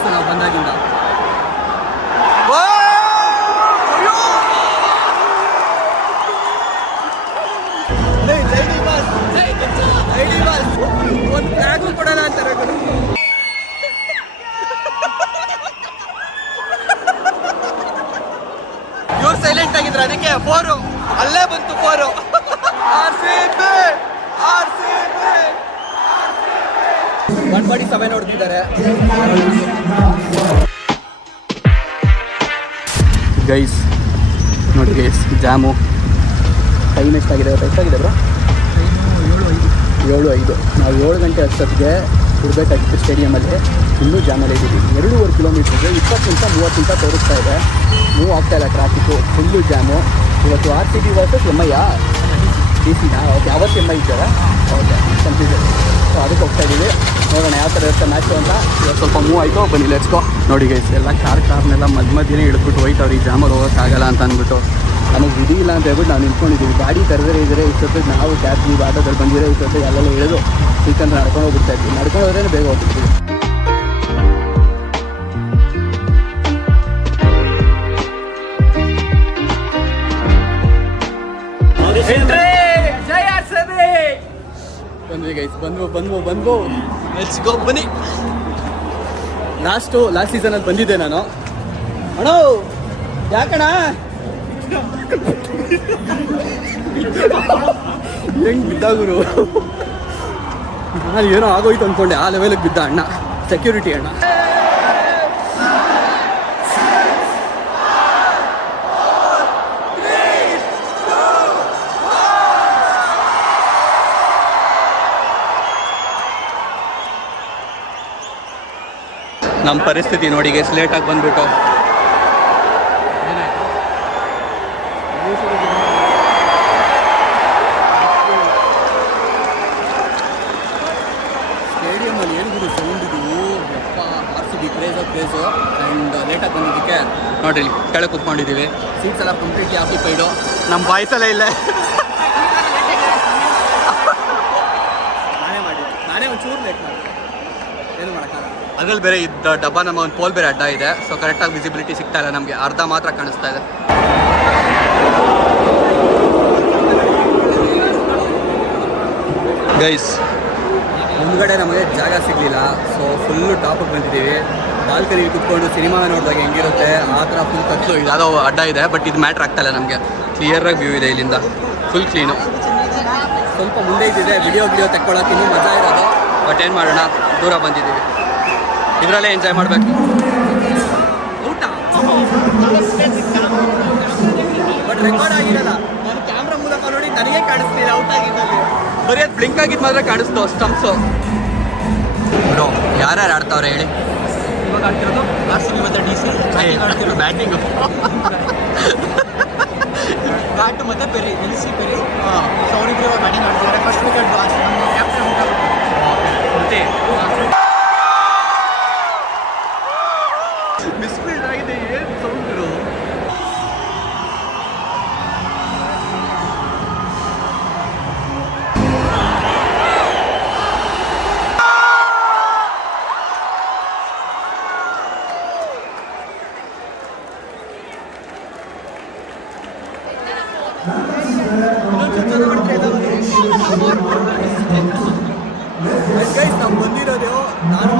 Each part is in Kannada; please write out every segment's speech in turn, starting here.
ಬಾಕ್ಸ್ ನಾವು ಬಂದಾಗಿಂದ. ಒಂದು ಫ್ಲಾಗು ಕೊಡಲ್ಲ ಅಂತಾರೆ. ಇವ್ರು ಸೈಲೆಂಟ್ ಆಗಿದ್ರು, ಅದಕ್ಕೆ 4 ಅಲ್ಲೇ ಬಂತು 4. ಬಡ್ಬಡಿ ಸಭೆ ನೋಡ್ತಿದ್ದಾರೆ ಗೈಸ್. ನೋಡಿ ಗೈಸ್, ಜಾಮು. ಟೈಮ್ ಎಷ್ಟಾಗಿದೆ ಬ್ರೋ? 7:05. ನಾವು 7 ಗಂಟೆ ಅಷ್ಟೊತ್ತಿಗೆ ಇರಬೇಕಾಗಿತ್ತು ಸ್ಟೇಡಿಯಮಲ್ಲಿ. ಇನ್ನೂ ಜಾಮಲ್ಲಿ ಇದ್ದೀವಿ. 2.5 ಕಿಲೋಮೀಟ್ರಿಗೆ 20 ನಿಮಿಷ 30 ನಿಮಿಷ ತೋರಿಸ್ತಾ ಇದೆ. ಮೂವ್ ಆಗ್ತಾಯಿಲ್ಲ, ಟ್ರಾಫಿಕ್ಕು ಫುಲ್ಲು ಜಾಮು. ಇವತ್ತು RCB versus MI DC okay. ಅವತ್ತು MI ಇದ್ದಾರೆ. Okay, confusion. ಸೊ ಅದಕ್ಕೆ ಹೋಗ್ತಾ ಇದ್ದೀವಿ. ನೋಡೋಣ ಯಾವ ಥರ ಇರುತ್ತೆ ಮ್ಯಾಚು ಅಂತ. ಇವತ್ತು ಸ್ವಲ್ಪ ಮೂವ್ ಆಯಿತು, ಬನ್ನಿ ಲೆಟ್ಸ್ಕೋ. ನೋಡಿ ಗೈಸ್, ಎಲ್ಲ ಕಾರ್ನೆಲ್ಲ ಮಧ್ಯೆ ಹಿಡಿದ್ಬಿಟ್ಟು ಹೋಯ್ತವ್ರು. ಈ ಜಾಮಲ್ಲಿ ಹೋಗೋಕ್ಕಾಗಲ್ಲ ಅಂತ ಅಂದ್ಬಿಟ್ಟು ನಮಗೆ ವಿಧಿ ಇಲ್ಲ ಅಂತ ಹೇಳ್ಬಿಟ್ಟು ನಾವು ನಿಂತ್ಕೊಂಡಿದ್ದೀವಿ. ಗಾಡಿ ಕರೆದರೆ ಇದ್ದರೆ ಇಷ್ಟೊತ್ತಿಗೆ ನಾವು ಕ್ಯಾಬ್ಗೆ ಆಟೋದಲ್ಲಿ ಬಂದಿರೋ ಇಷ್ಟೊತ್ತಿಗೆ ಅಲ್ಲೆಲ್ಲ ಇಳಿದು ಸೀಕಂದ್ರೆ ನಡ್ಕೊಂಡು ಹೋಗ್ಬಿಡ್ತಾ ಇದ್ವಿ. ನಡ್ಕೊಂಡು ಹೋದ್ರೇ ಬೇಗ ಹೋಗ್ಬಿಡ್ತೀವಿ. ಬಂದ್ವಿ ಗೈಸ್, ಬಂದ್ವು. ಲೆಟ್ಸ್ ಗೋ, ಬನ್ನಿ. ಲಾಸ್ಟ್ ಸೀಸನಲ್ಲಿ ಬಂದಿದ್ದೆ ನಾನು. ಅಣ್ಣ ಯಾಕಣ್ಣ ಹೆಂಗೆ ಬಿದ್ದ ಗುರು? ನಾನು ಏನೋ ಆಗೋಯ್ತು ಅಂದ್ಕೊಂಡೆ, ಆ ಲೆವೆಲಿಗೆ ಬಿದ್ದ ಅಣ್ಣ. ಸೆಕ್ಯೂರಿಟಿ ಅಣ್ಣ. ನಮ್ಮ ಪರಿಸ್ಥಿತಿ ನೋಡಿ ಗೈಸ್, ಲೇಟಾಗಿ ಬಂದ್ಬಿಟ್ಟು. ಸ್ಟೇಡಿಯಮಲ್ಲಿ ಏನು ಗುರು ಸೌಂಡ್ ಇದು, RCB ಕ್ರೇಜು. ಆ್ಯಂಡ್ ಲೇಟಾಗಿ ಬಂದಿದ್ದಕ್ಕೆ ನೋಡಿರಿ, ಕೆಳಗೆ ಕೂತ್ಕೊಂಡಿದ್ದೀವಿ. ಸೀಟ್ಸ್ ಎಲ್ಲ ಕಂಪ್ಲೀಟ್ಲಿ ಆಕ್ಯುಪೈಡು. ನಮ್ಮ ಬಾಯ್ಸೆಲ್ಲ ಇಲ್ಲ. ನಾನೇ ಒಂಚೂರು ಲೇಟ್ ಮಾಡಿದೆ, ಏನು ಮಾಡೋಕ್ಕಾಗಲ್ಲ. ಅದ್ರಲ್ಲಿ ಬೇರೆ ಇದ್ದ ಡಬ್ಬ ನಮ್ಮ ಒಂದು ಪೋಲ್ ಬೇರೆ ಅಡ್ಡ ಇದೆ. ಸೊ ಕರೆಕ್ಟಾಗಿ ವಿಸಿಬಿಲಿಟಿ ಸಿಗ್ತಾ ಇಲ್ಲ ನಮಗೆ, ಅರ್ಧ ಮಾತ್ರ ಕಾಣಿಸ್ತಾ ಇದೆ. ಗೈಸ್, ಮುಂದ್ಗಡೆ ನಮಗೆ ಜಾಗ ಸಿಗಲಿಲ್ಲ. ಸೊ ಫುಲ್ಲು ಟಾಪಿಗೆ ಬಂದಿದ್ದೀವಿ. ಬಾಲ್ಕನಿಲಿ ಕುತ್ಕೊಂಡು ಸಿನಿಮಾ ನೋಡಿದಾಗ ಹೆಂಗಿರುತ್ತೆ ಆ ಥರ ಫುಲ್ ಕತ್ಲು ಯಾವುದೋ ಅಡ್ಡ ಇದೆ. ಬಟ್ ಇದು ಮ್ಯಾಟ್ರ್ ಆಗ್ತಾಯಿಲ್ಲ ನಮಗೆ. ಕ್ಲಿಯರಾಗಿ ವ್ಯೂ ಇದೆ ಇಲ್ಲಿಂದ, ಫುಲ್ ಕ್ಲೀನು. ಸ್ವಲ್ಪ ಮುಂದೆ ಇದ್ದಿದೆ ವಿಡಿಯೋ ತೆಕ್ಕೊಳ್ಳೋಕೆ ಇನ್ನೂ ಮಜಾ ಇರೋದು. ಬಟ್ ಏನು ಮಾಡೋಣ, ದೂರ ಬಂದಿದ್ದೀವಿ. ಇದರಲ್ಲೇ ಎಂಜಾಯ್ ಮಾಡಬೇಕು. ಊಟ ಬಟ್ ರೆಕಾರ್ಡ್ ಆಗಿರಲ್ಲ. ನಾನು ಕ್ಯಾಮ್ರಾ ಮೂಲಕ ನೋಡಿ ನನಗೆ ಕಾಣಿಸ್ತಿದೆ ಔಟ್ ಆಗಿದ್ದಲ್ಲಿ. ಬರೀ ಅದು ಬ್ಲಿಂಕ್ ಆಗಿದ್ದು ಮಾತ್ರ ಕಾಣಿಸ್ತು ಸ್ಟಂಪ್ಸು. ಬ್ರೋ, ಯಾರ್ಯಾರು ಆಡ್ತಾವ್ರೆ ಹೇಳಿ? ಇವಾಗ ಆಡ್ತಿರೋದು RCB ಮತ್ತು DC. ಆಡ್ತಿರೋದು ಬ್ಯಾಟಿಂಗು. ಬ್ಯಾಟು ಮತ್ತು ಪೆರಿ, LC ಪೆರಿ. ಸೊ ಅವರಿಬ್ಬರು ಇವಾಗ ಬ್ಯಾಟಿಂಗ್ ಆಡ್ತಿದ್ದಾರೆ. ಫಸ್ಟ್ ವಿಕೆಟ್ ಕ್ಯಾಪ್ಟನ್ ಮತ್ತೆ ಮಿಸ್ಫೀಲ್ಡ್ ಆಗಿದೆ. ಏನು ಸೌಂಡ್ರು? ಗೈಸ್, ನಾವು ಬಂದಿರೋದು ನಾನು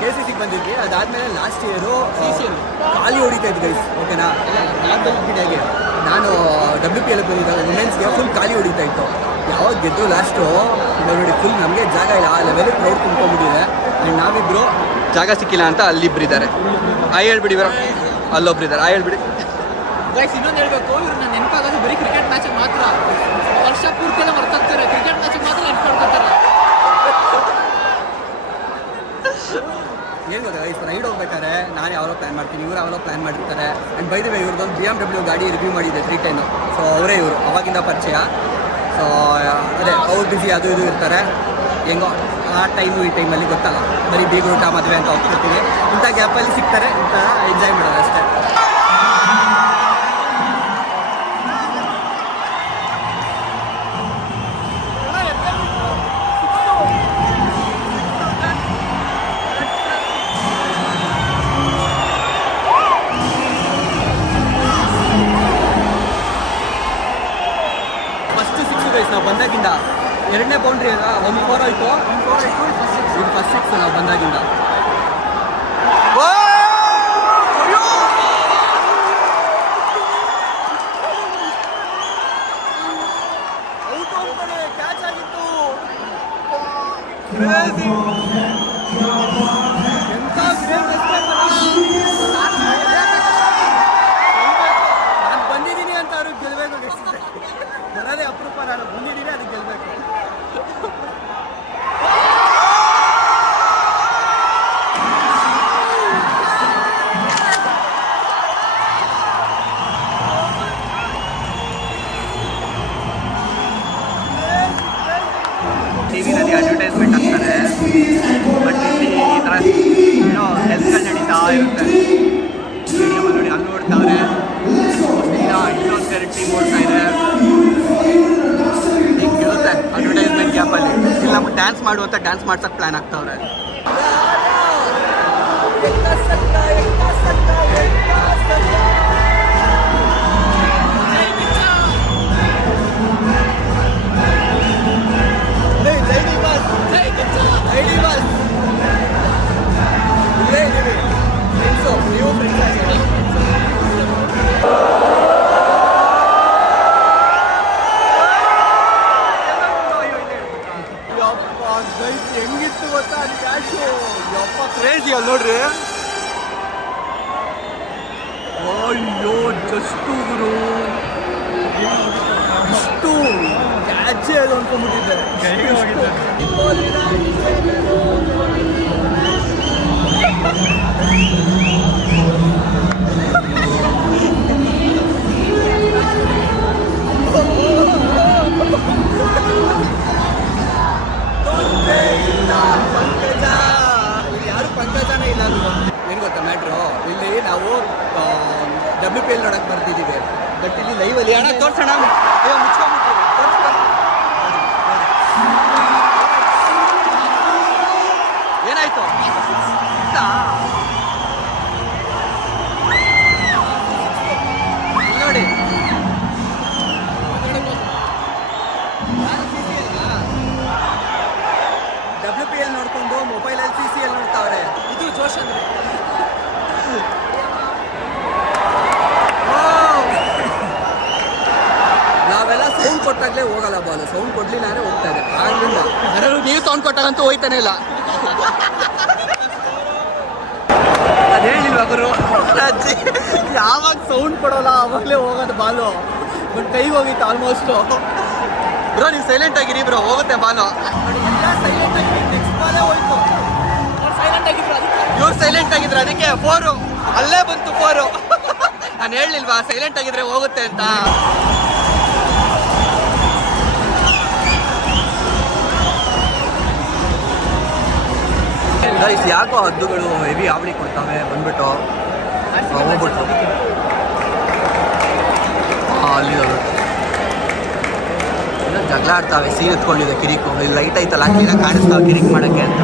KCCಗೆ ಬಂದಿದ್ವಿ. ಅದಾದಮೇಲೆ ಲಾಸ್ಟ್ ಇಯರು ಖಾಲಿ ಹೊಡಿತಾ ಇದ್ವಿ ಗೈಸ್, ಓಕೆನಾ? ಹಾಗೆ ನಾನು WPL ಬಂದಿದ್ದಾಗ ವುಮೆನ್ಸ್ಗೆ ಫುಲ್ ಖಾಲಿ ಹೊಡಿತಾ ಇತ್ತು. ಯಾವಾಗ ಗೆದ್ದು ಲಾಸ್ಟು ನೋಡಿ, ಫುಲ್ ನಮಗೆ ಜಾಗ ಇಲ್ಲ, ಆ ಲೆವೆಲಿಗೆ ಕ್ರೌಡ್ ತುಂಬ್ಕೊಂಡ್ಬಿಟ್ಟಿದೆ. ಆ್ಯಂಡ್ ನಾವಿಬ್ಬರು ಜಾಗ ಸಿಕ್ಕಿಲ್ಲ ಅಂತ ಅಲ್ಲಿಬ್ಬರಿದ್ದಾರೆ. ಹೇಳ್ಬಿಡಿ ಬರೋ, ಅಲ್ಲೊಬ್ರಿದ್ದಾರೆ. ಹೇಳ್ಬಿಡಿ ಗೈಸ್. ಇನ್ನೊಂದು ಹೇಳ್ಬೇಕು, ಇವ್ರು ನಾನು ನೆನಪಾಗೋದು ಬರೀ ಕ್ರಿಕೆಟ್ ಮ್ಯಾಚಿಗೆ ಮಾತ್ರ. ವರ್ಷ ಪೂರ್ತಿ ಎಲ್ಲ ಮರ್ತೋಗ್ತಾರೆ, ಕ್ರಿಕೆಟ್ ಮ್ಯಾಚಿಗೆ ಮಾತ್ರ ನೆನ್ಪಡ್ಕೊತಾರೆ. ಏನು ಗೊತ್ತಾ ಗೈಸ್, ರೈಡ್ ಹೋಗ್ಬೇಕಾದ್ರೆ ನಾನು ಯಾವಾಗಲೂ ಪ್ಲ್ಯಾನ್ ಮಾಡ್ತೀನಿ, ಇವರು ಯಾವಾಗಲೂ ಪ್ಲ್ಯಾನ್ ಮಾಡಿರ್ತಾರೆ. ಆ್ಯಂಡ್ ಬೈ ದ ವೇ ಇವ್ರದ್ದೊಂದು BMW ಗಾಡಿ ರಿವ್ಯೂ ಮಾಡಿದ್ದೆ 310. ಸೊ ಅವರೇ ಇವರು, ಅವಾಗಿಂದ ಪರಿಚಯ. ಸೊ ಅದೇ ಅವ್ರು ಬಿಸಿ ಅದು ಇದು ಇರ್ತಾರೆ. ಹೆಂಗೋ ಆ ಟೈಮು ಈ ಟೈಮಲ್ಲಿ ಗೊತ್ತಲ್ಲ, ಬರೀ ಬೀಗ್ರೂಟ ಮದುವೆ ಅಂತ ಹೋಗ್ತಿರ್ತೀವಿ. ಇಂಥ ಗ್ಯಾಪಲ್ಲಿ ಸಿಗ್ತಾರೆ, ಇಂಥ ಎಂಜಾಯ್ ಮಾಡೋದು ಅಷ್ಟೇ. ಫಸ್ಟ್ 6 ಗೈಸ್ ನಾವು ಬಂದಾಗಿಂದ. ಎರಡನೇ ಬೌಂಡ್ರಿ ಅಲ್ಲ, 1-4 ಆಯಿತು. ಇದು ಫಸ್ಟ್ 6 ನಾವು ಬಂದಾಗಿಂದ. ಕ್ಯಾಚ್ ಆಗಿತ್ತು. ಎಂತ ನಾನು ಬಂದಿದ್ದೀನಿ ಅಂತ ಅವ್ರಿಗೆ ಗೆಲ್ಲಬೇಕು. ಬರೋದೇ ಅಪರೂಪ, ನಾನು ಬಂದಿದ್ದೀನಿ ಅದಕ್ಕೆ ಗೆಲ್ಲಬೇಕು. ಟಿವಿನಲ್ಲಿ ಅಡ್ವರ್ಟೈಸ್ಮೆಂಟ್ ಆಗ್ತಾರೆ, ಬಟ್ ಇಲ್ಲಿ ಈ ಥರ ಏನೋ ಕೆಲಸಗಳು ನಡೀತಾ ಇರುತ್ತೆ. ಸ್ಟೇಡಿಯಮ್ ನೋಡಿ ಅಲ್ಲಿ ನೋಡ್ತಾವ್ರೆ, ಇನ್ನೊಂದು ಟೀಮ್ ಓಡ್ತಾ ಇದೆ. ಹಿಂಗಿರುತ್ತೆ ಅಡ್ವರ್ಟೈಸ್ಮೆಂಟ್ ಗ್ಯಾಪಲ್ಲಿ. ಇಲ್ಲಿ ನಮ್ಗೆ ಡ್ಯಾನ್ಸ್ ಮಾಡುವಂತ ಡ್ಯಾನ್ಸ್ ಮಾಡ್ಸಕ್ಕೆ ಪ್ಲ್ಯಾನ್ ಆಗ್ತಾವ್ರೆ. ಹೆಂಗಿತ್ತು ಗೊತ್ತಾ ಅದು ಕ್ಯಾಶು? ಯಪ್ಪ ಕ್ರೇಜಿ ಅಲ್ಲಿ ನೋಡ್ರಿ. ಅಯ್ಯೋ ಜಸ್ಟು ಗುರು, ಇಷ್ಟು ಕ್ಯಾಚೇ ಅದು ಅನ್ಕೊಂಡ್ಬಿಟ್ಟಿದ್ದೆ. ಯಾರು ಪಂಕಜನೇ ಇಲ್ಲ. ಏನು ಗೊತ್ತಾ ಮ್ಯಾಟ್ರು, ಇಲ್ಲಿ ನಾವು WPL ನೋಡಕ್ಕೆ ಬರ್ತಿದ್ದೀವಿ, ಬಟ್ ಇಲ್ಲಿ ಲೈವಲ್ಲಿ ಅಣ್ಣ ತೋರ್ಸೋಣ. ಏನಾಯ್ತು ನೋಡಿ. WPL ನೋಡ್ಕೊಂಡು ಮೊಬೈಲಲ್ಲಿ CCL ನೋಡ್ತಾವ್ರೆ. ಇದು ಜೋಶ್ ಅಂದ್ರೆ ನಾವೆಲ್ಲ ಸೌಂಡ್ ಕೊಟ್ಟಾಗಲೇ ಹೋಗಲ್ಲ ಬಾಲು. ಸೌಂಡ್ ಕೊಡ್ಲಿಲ್ಲ ಅಂದ್ರೆ ಹೋಗ್ತಾ ಇದೆ. ಆದ್ರಿಂದ ನೀವು ಸೌಂಡ್ ಕೊಟ್ಟಾಗಂತೂ ಹೋಯ್ತಾನೆ ಇಲ್ಲ. ಅದೇನಿಲ್ವಾ ಗುರು, ಅಜ್ಜಿ ಯಾವಾಗ ಸೌಂಡ್ ಕೊಡೋಲ್ಲ ಆವಾಗಲೇ ಹೋಗೋದು ಬಾಲು. ಬಟ್ ಕೈಗೆ ಹೋಗಿತ್ತು ಆಲ್ಮೋಸ್ಟು. ಬ್ರೋ ನೀವು ಸೈಲೆಂಟ್ ಆಗಿರಿ ಬ್ರೋ, ಹೋಗುತ್ತೆ ಬಾಲು. ಇವ್ರು ಸೈಲೆಂಟ್ ಆಗಿದ್ರು, ಅದಕ್ಕೆ 4 ಅಲ್ಲೇ ಬಂತು 4. ನಾನು ಹೇಳಲಿಲ್ವಾ ಸೈಲೆಂಟ್ ಆಗಿದ್ರೆ ಹೋಗುತ್ತೆ ಅಂತ. ಯಾಕೋ ಹದ್ದುಗಳು ಹೆವಿ ಆವಳಿ ಕೊಡ್ತಾವೆ ಬಂದ್ಬಿಟ್ಟು ಹೋಗ್ಬಿಟ್ಟು ಅಲ್ಲಿ ಜಗಳ ಆಡ್ತಾವೆ. ಸೀನ್ ಎತ್ಕೊಂಡಿದೆ ಕಿರಿಕು. ಇಲ್ಲಿ ಲೈಟ್ ಐತಲ್ಲ ಕ್ಲೀನಾಗಿ ಕಾಣಿಸ್ತಾವೆ ಕಿರಿಕ್ ಮಾಡೋಕ್ಕೆ ಅಂತ.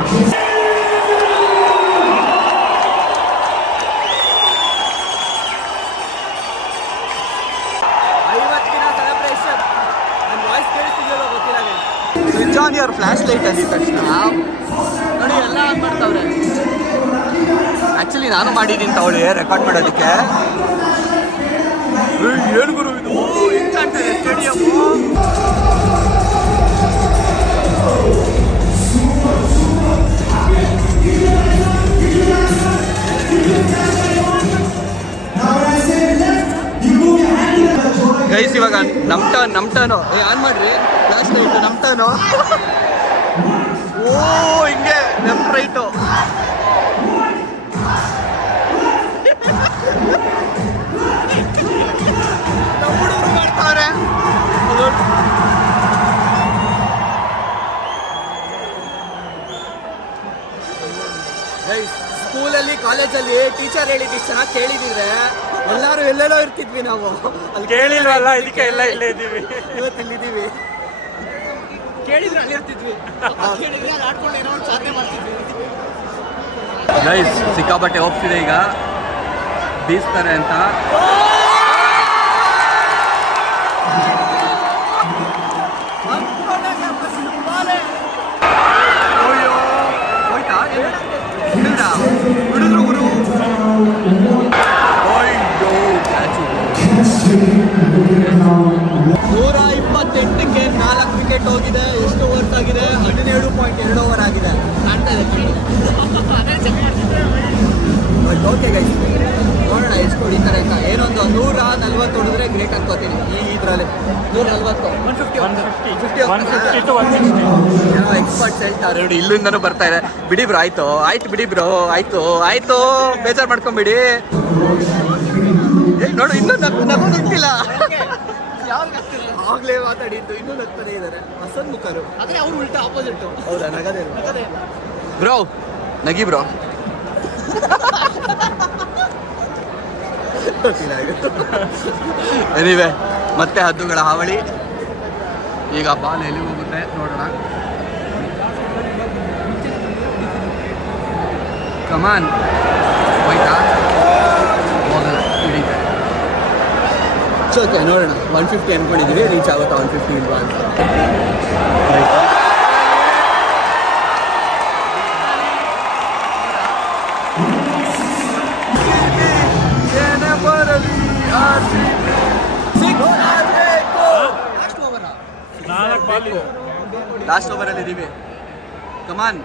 Switch on your flash light ಅಂದಿದ ತಕ್ಷಣ ನೋಡಿ ಎಲ್ಲ ಆನ್ ಮಾಡ್ತಾವ್ರೆ. ಆ್ಯಕ್ಚುಲಿ ನಾನು ಮಾಡಿದ್ದೀನಿ ತಗೊಳ್ಳಿ ರೆಕಾರ್ಡ್ ಮಾಡೋದಕ್ಕೆ. ಏನು ಗುರು ಇದು ಹೆಂಗ್ ಕಾಣ್ತದೆ ಸ್ಟೇಡಿಯಮ್ಮು. ಗೈಸ್ ಇವಾಗ ನಮ್ಮ ಟರ್ನು ಆನ್ ಮಾಡ್ರಿ ಫ್ಲಾಶ್ ಲೈಟ್. ನಮ್ಮ ಟರ್ನು. ಓ ಹಿಂಗೆ ಲೆಫ್ಟ್ ರೈಟು. ಹುಡುಗರು ಮಾಡ್ತಾವ್ರೆ. ಸ್ಕೂಲಲ್ಲಿ ಕಾಲೇಜಲ್ಲಿ ಟೀಚರ್ ಹೇಳಿದ್ದು ಇಷ್ಟು ಚೆನ್ನಾಗಿ ಕೇಳಿದಿದ್ರೆ ಎಲ್ಲರೂ ಎಲ್ಲೆಲ್ಲೋ ಇರ್ತಿದ್ವಿ ನಾವು. ಅಲ್ಲಿ ಕೇಳಿಲ್ವಲ್ಲ, ಇದಕ್ಕೆ ಎಲ್ಲ ಇಲ್ಲೇ ಇದ್ದೀವಿ. ಇವತ್ತು ಇಲ್ಲಿದ್ದೀವಿ. ಕೇಳಿದ್ರೆ ಅಲ್ಲಿ ಇರ್ತಿದ್ವಿ, ಕೇಳಿದ್ರೆ ಅಲ್ಲಿ ಆಡ್ಕೊಂಡು ಏನೋ ಒಂದು ಸಾಧನೆ ಮಾಡ್ತಿದ್ವಿ. ಗೈಸ್ ಸಿಕ್ಕಾಪಟ್ಟೆ ಹೋಗ್ತಿದೆ ಈಗ, ಬೀಸ್ತಾರೆ ಅಂತ. ಹಿಡಿದ್ರು ಗುರು. 128ಕ್ಕೆ 4 ವಿಕೆಟ್ ಹೋಗಿದೆ. ಎಷ್ಟು ಓವರ್ಸ್ ಆಗಿದೆ? 17.2 ಓವರ್ ಆಗಿದೆ. ಕಾಣ್ತಾ ಇದೆ. ಬಟ್ ಓಕೆ ಗೈಸ್, ನೋಡೋಣ ಎಷ್ಟು ಹೊಡಿತಾರೆ ಅಂತ. ಏನೊಂದು 140 ಹೊಡಿದ್ರೆ ಗ್ರೇಟ್ ಅನ್ಕೋತೀನಿ ಈ ಇದರಲ್ಲಿ. 140 ಏನೋ ಎಕ್ಸ್ಪರ್ಟ್ಸ್ ಹೇಳ್ತಾರೆ ನೋಡಿ, ಇಲ್ಲಿಂದನೂ ಬರ್ತಾ ಇದೆ. ಬಿಡಿ ಬ್ರೋ, ಆಯ್ತು ಬಿಡಿ ಬ್ರೋ, ಆಯ್ತು ಬೇಜಾರು ಮಾಡ್ಕೊಂಬಿಡಿ. ನೋಡು, ಇನ್ನೂ ನಗು ನಿಂತಿಲ್ಲ. ಆಗ್ಲೇ ಮಾತಾಡಿದ್ದು ಇನ್ನೂ ನಗ್ತಾನೆ ಇದ್ದಾರೆ ಹಸನ್ಮುಖರು. ಆದ್ರೆ ಅವ್ರು ಉಲ್ಟಾ ಆಪೋಸಿಟ್. ಹೌದಾ? ನಗದೇ ಬ್ರೋ, ನಗಿ ಬ್ರೋ. ಎನಿವೆ, ಮತ್ತೆ ಹದ್ದುಗಳ ಹಾವಳಿ. ಈಗ ಬಾಲ್ ಎಲ್ಲಿ ಹೋಗುತ್ತೆ ನೋಡೋಣ. ಕಮಾನ್, ಹೋಯ್ತಾ? ಹೋಗಲ್ಲ, ಹಿಡಿತೆ. ಓಕೆ, ನೋಡೋಣ. 150 ಅನ್ಕೊಂಡಿದ್ದೀವಿ, ರೀಚ್ ಆಗುತ್ತಾ 150 ಇಲ್ವಾ ಅಂತ. ಲಾಸ್ಟ್ ಓವರಲ್ಲಿ ಇದ್ದೀವಿ. ಕಮಾನ್.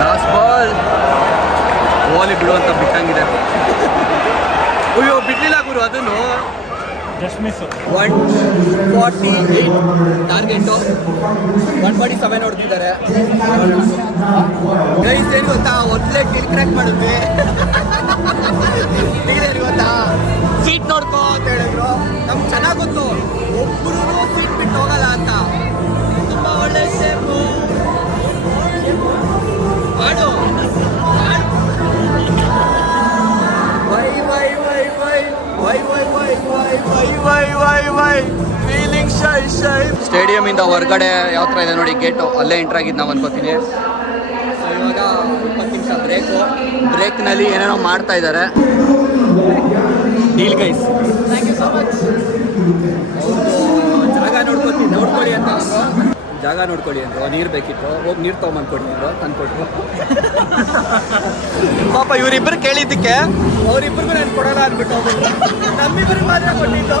ಲಾಸ್ಟ್ ಬಾಲ್ ಬಾಲಿ ಬಿಡುವಂತ ಬಿಟ್ಟಂಗಿದೆ. ಅಯ್ಯೋ, ಬಿಡ್ಲಿಲ್ಲ ಗುರು ಅದನ್ನು. Just miss. 148 ಟಾರ್ಗೆಟು, 147 ಹೊಡ್ತಿದ್ದಾರೆ. ಗೈಸ್ ಏನು ಗೊತ್ತಾ, ಒಂದ್ಲೇ ಕಿಲ್ ಕ್ರ್ಯಾಕ್ ಮಾಡಿದ್ವಿ. ಏನು ಗೊತ್ತಾ, ಸೀಟ್ ನೋಡ್ಕೋ ಅಂತ ಹೇಳಿದ್ರು. ನಮ್ಗೆ ಚೆನ್ನಾಗಿ ಗೊತ್ತು ಒಬ್ಬರು ಸೀಟ್ ಬಿಟ್ಟು ಹೋಗಲ್ಲ ಅಂತ. ತುಂಬ ಒಳ್ಳೆ ಸೇಫು ಮಾಡು. ಸ್ಟೇಡಿಯಂ ಇಂದ ಹೊರಗಡೆ ಯಾವ ಥರ ಇದೆ ನೋಡಿ ಗೇಟು, ಅಲ್ಲೇ ಎಂಟರ್ ಆಗಿದ್ದು ನಾವು ಅನ್ಕೋತೀನಿ. ಸೊ ಇವಾಗ 20 ನಿಮಿಷ ಬ್ರೇಕ್ನಲ್ಲಿ ಏನೇನೋ ಮಾಡ್ತಾ ಇದ್ದಾರೆ. Deal guys, thank you so much. ಜಾಗ ನೋಡ್ಕೊಳ್ಳಿ ಅಂತ ಜಾಗ ನೋಡ್ಕೊಳ್ಳಿ ಅಂದರು. ನೀರು ಬೇಕಿತ್ತು, ಹೋಗಿ ನೀರು ತೊಗೊಂಬಂದ್ಕೊಡಿ ಅಂದರು, ತಂದ್ಕೊಟ್ರು. ಪಾಪ ಇವರಿಬ್ಬರು ಕೇಳಿದ್ದಕ್ಕೆ ಅವರಿಬ್ಬರಿಗೂ ನಾನು ಕೊಡೋಣ ಅಂದ್ಬಿಟ್ಟು ನಮ್ಮಿಬ್ಬರಿಗೆ ಮಾತ್ರ ಕೊಟ್ಟಿದ್ದು.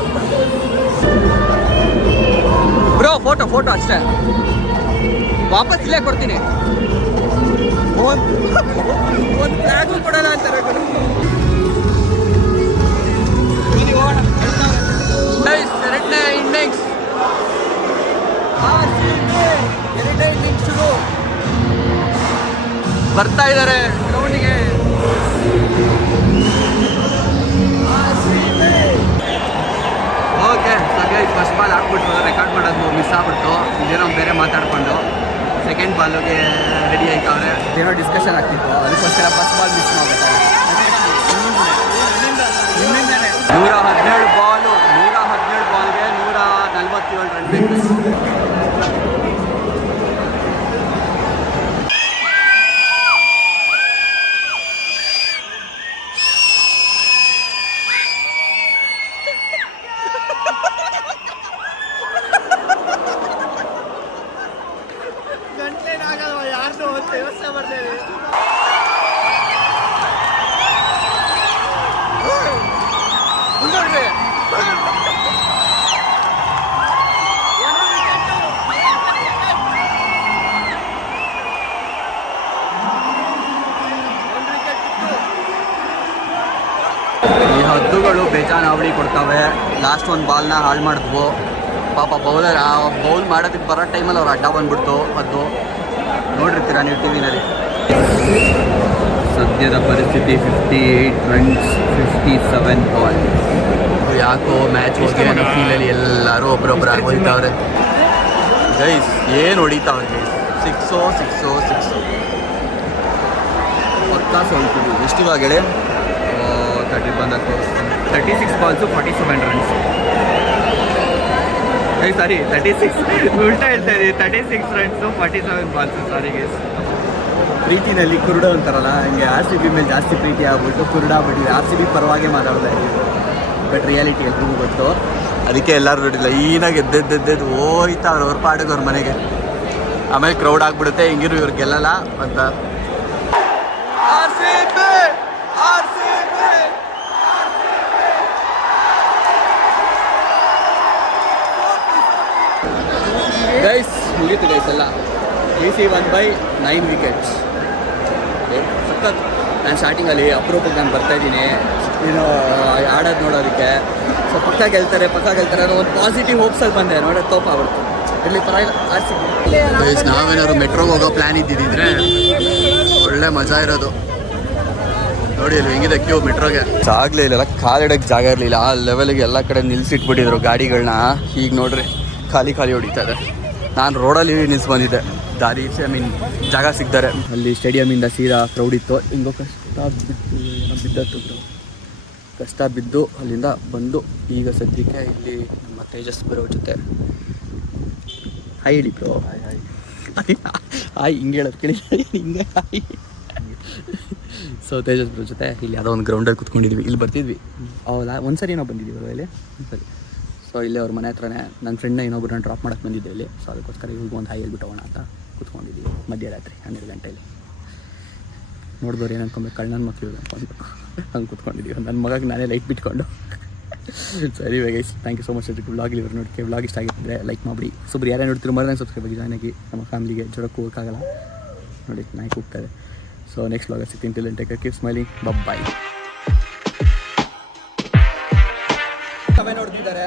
ಬ್ರೋ, ಫೋಟೋ ಅಷ್ಟೇ, ವಾಪಸ್ ಇಲ್ಲೇ ಕೊಡ್ತೀನಿ. ಒಂದು ಫ್ಲಾಗು ಕೊಡೋಣ ಅಂತಾರೆ. ಎರಡನೇ ಇನ್ನಿಂಗ್ಸ್ ಶುರು ಬರ್ತಾ ಇದ್ದಾರೆ ಗ್ರೌಂಡಿಗೆ. ಓಕೆ, ಸರಿ, ಫಸ್ಟ್ ಬಾಲ್ ಹಾಕ್ಬಿಟ್ರು, ರೆಕಾರ್ಡ್ ಮಾಡೋದು ಮಿಸ್ ಆಗ್ಬಿಟ್ಟು ಇದೇನೋ ಬೇರೆ ಮಾತಾಡ್ಕೊಂಡು ಸೆಕೆಂಡ್ ಬಾಲ್ಗೆ ರೆಡಿ ಆಯ್ತವ್ರೆ. ಏನೋ ಡಿಸ್ಕಷನ್ ಆಗ್ತಿತ್ತು, ಅದಕ್ಕೋಸ್ಕರ ಫಸ್ಟ್ ಬಾಲ್ ಮಿಸ್ ಮಾಡ್ಬೇಕಾದ್ರೆ 117 ಬಾಲ್ಗೆ 147 ರನ್ ಬೇಕು. ಗಂಟ್ಲೇನಾಗಲ್ವ ಯಾರ್ದು ಅಂತ ಯೋಚನೆ ಮಾಡ್ತೇವೆ. ಈ ಹದ್ದುಗಳು ಬೇಜಾನ್ ಅವಳಿ ಕೊಡ್ತವೆ. ಲಾಸ್ಟ್ ಒಂದು ಬಾಲ್ನ ಹಾಳು ಮಾಡಿದ್ವು. ಪಾಪ ಬೌಲರ್ ಬೌಲ್ ಮಾಡೋದಕ್ಕೆ ಬರೋ ಟೈಮಲ್ಲಿ ಅವ್ರು ಅಡ್ಡ ಬಂದ್ಬಿಡ್ತು. ಅದು ನೋಡಿರ್ತೀರ ನೀವು ಟಿ ವಿನಲ್ಲಿ. ಸದ್ಯದ ಪರಿಸ್ಥಿತಿ 58 ರನ್ಸ್ 57 ಬಾಲ್. ಯಾಕೋ ಮ್ಯಾಚ್ ಹೋಗಿ ಅನ್ನೋ ಫೀಲಲ್ಲಿ ಎಲ್ಲರೂ ಒಬ್ರೊಬ್ರು ಆಗೋಯ್ತವ್ರೆ ಗೈಸ್. ಏನು ಹೊಡಿತಾವ್ರೆ ಗೈಸ್, ಸಿಕ್ಸು ಪಕ್ಕಾ ಸೋಲ್ತೀವಿ. ಎಷ್ಟು ಇವಾಗ ಹೇಳಿ 30 ಬಂದಾಗ ತೋರಿಸ್ತೀನಿ. 36 ಬಾಲ್ಸು 47 ರನ್ಸ್. ಸಾರಿ 36 ಉಲ್ಟಾ ಹೇಳ್ತಾ ಇದ್ದೀವಿ. 36 ರನ್ಸು 47 ಬಾಲ್ಸು. Sorry guys. ಪ್ರೀತಿನಲ್ಲಿ ಕುರುಡ ಅಂತಾರಲ್ಲ, ಹಂಗೆ ಆರ್ ಸಿ ಬಿ ಮೇಲೆ ಜಾಸ್ತಿ ಪ್ರೀತಿ ಆಗ್ಬಿಟ್ಟು ಕುರುಡ ಆಗ್ಬಿಟ್ಟಿದೆ. ಆರ್ ಸಿ ಬಿ ಪರವಾಗಿ ಮಾತಾಡ್ತಾ ಇದ್ದೀವಿ, ಬಟ್ ರಿಯಾಲಿಟಿ ಎಲ್ರಿಗೂ ಗೊತ್ತು. ಅದಕ್ಕೆ ಎಲ್ಲರೂ ನೋಡಿಲ್ಲ, ಈನಾಗ ಎದ್ದೆದ್ದು ಹೋಯ್ತಾ ಅವ್ರ ಪಾಡಿಗೆ ಅವ್ರ ಮನೆಗೆ. ಆಮೇಲೆ ಕ್ರೌಡ್ ಆಗ್ಬಿಡುತ್ತೆ, ಹಿಂಗಿರು ಇವ್ರು ಗೆಲ್ಲಲ್ಲ ಅಂತ. ಗೈಸ್ ಮುಗೀತು ಗೈಸ್ ಎಲ್ಲ. DC 1/9 wickets. ಸಖತ್. ನಾನು ಸ್ಟಾರ್ಟಿಂಗಲ್ಲಿ ಅಪರೂಪಕ್ಕೆ ನಾನು ಬರ್ತಾಯಿದ್ದೀನಿ ಆಡೋದು ನೋಡೋದಕ್ಕೆ. ಸೊ ಪಕ್ಕ ಗೆಲ್ತಾರೆ ಅನ್ನೋ ಒಂದು ಪಾಸಿಟಿವ್ ಹೋಪ್ಸಲ್ಲಿ ಬಂದೆ. ನೋಡೋದು ತೋಪ ಆಗ್ಬಿಡ್ತು. ಇಲ್ಲಿ ಪರವಾಗಿಲ್ಲ ಆರ್ ಸಿ ಬಿ. ಗೈಸ್ ನಾವೇನಾದ್ರು ಮೆಟ್ರೋಗೆ ಹೋಗೋ ಪ್ಲ್ಯಾನ್ ಇದ್ದಿದ್ದರೆ ಒಳ್ಳೆ ಮಜಾ ಇರೋದು. ನೋಡಿ ಅಲ್ಲಿ ಹೆಂಗಿದೆ ಕ್ಯೂ ಮೆಟ್ರೋಗೆ. ಜಾಗಲೇ ಇಲ್ಲ, ಕಾಲಿಡೋಕ್ಕೆ ಜಾಗ ಇರಲಿಲ್ಲ. ಆ ಲೆವೆಲಿಗೆ ಎಲ್ಲ ಕಡೆ ನಿಲ್ಲಿಸಿಟ್ಬಿಟ್ಟಿದ್ರು ಗಾಡಿಗಳನ್ನ. ಈಗ ನೋಡ್ರಿ ಖಾಲಿ ಹೊಡಿತಾ ಇದೆ. ನಾನು ರೋಡಲ್ಲಿ ನಿಲ್ಸಿ ಬಂದಿದ್ದೆ, ದಾರಿ ಜಾಗ ಸಿಗ್ತಾರೆ. ಅಲ್ಲಿ ಸ್ಟೇಡಿಯಮಿಂದ ಸೀದಾ ಕ್ರೌಡ್ ಇತ್ತು. ಹಿಂಗೋ ಕಷ್ಟ ಬಿದ್ದು ಅಲ್ಲಿಂದ ಬಂದು ಈಗ ಸದ್ಯಕ್ಕೆ ಇಲ್ಲಿ ನಮ್ಮ ತೇಜಸ್ ಬ್ರೋ ಜೊತೆ ಹಾಯ್ ಹೇಳಿ ಬ್ರೋ. ಹಾಯ್ ಹಿಂಗೆ ಹೇಳೋದು ಕೇಳಿ ಹಿಂಗೆ ಹಾಯ್. ಸೊ ತೇಜಸ್ ಬ್ರೋ ಜೊತೆ ಇಲ್ಲಿ ಯಾವುದೋ ಒಂದು ಗ್ರೌಂಡಲ್ಲಿ ಕುತ್ಕೊಂಡಿದ್ವಿ. ಇಲ್ಲಿ ಬರ್ತಿದ್ವಿ ಅವಲ್ಲ ಒಂದ್ಸರಿ ಏನೋ ಬಂದಿದ್ದೀವಿ ಇಲ್ಲಿ ಸರಿ. ಸೊ ಇಲ್ಲೇ ಅವ್ರ ಮನೆ ಹತ್ರನೇ ನನ್ನ ಫ್ರೆಂಡ್ನ ಇನ್ನೊಬ್ಬರನ್ನ ಡ್ರಾಪ್ ಮಾಡೋಕ್ಕೆ ಬಂದಿದ್ದೆ ಇಲ್ಲಿ. ಸೊ ಅದಕ್ಕೋಸ್ಕರ ಇವ್ರಿಗೂ ಒಂದು ಹಾಯ್ ಹೇಳ್ಬಿಟ್ಟು ಹೋಗೋಣ ಅಂತ ಕುತ್ಕೊಂಡಿದ್ದೀವಿ ಮಧ್ಯರಾತ್ರಿ 12 ಗಂಟೆಯಲ್ಲಿ. ನೋಡಿದವ್ರು ಏನು ಅನ್ಕೊಬೇಕು, ಕಳ್ಳನ ಮಕ್ಕಳು ಅನ್ಕೊಂಡು ಹಂಗೆ ಕುತ್ಕೊಂಡಿದ್ದೀವಿ. ನನ್ನ ಮಗಗೆ ನಾನೇ ಲೈಟ್ ಬಿಟ್ಕೊಂಡು. ಸರಿ guys, thank you so much. Vlog ಇವ್ರು ನೋಡಿಕೆ ವ್ಲಾಗ್ ಇಷ್ಟ ಆಗಿದ್ದರೆ ಲೈಕ್ ಮಾಡಿ. ಸುಬ್ರು ಯಾರೇ ನೋಡ್ತಿರೋ ಮರದಂಗೆ ಸಬ್ಸ್ಕ್ರೈಬ್ ಆಗಿ ಜಾಯ್ನ್ ಆಗಿ. ನಮ್ಮ ಫ್ಯಾಮಿಲಿಗೆ ಜೋರಕ್ಕೆ ಹೋಗೋಕ್ಕಾಗಲ್ಲ ನೋಡಿ, ನಾಯಿ ಕೂಗ್ತಾರೆ. ಸೊ ನೆಕ್ಸ್ಟ್ ವ್ಲಾಗ್ ಸಿಗ್ತೀನಿ. Till take care, keep smiling, by. ನೋಡ್ತಿದ್ದಾರೆ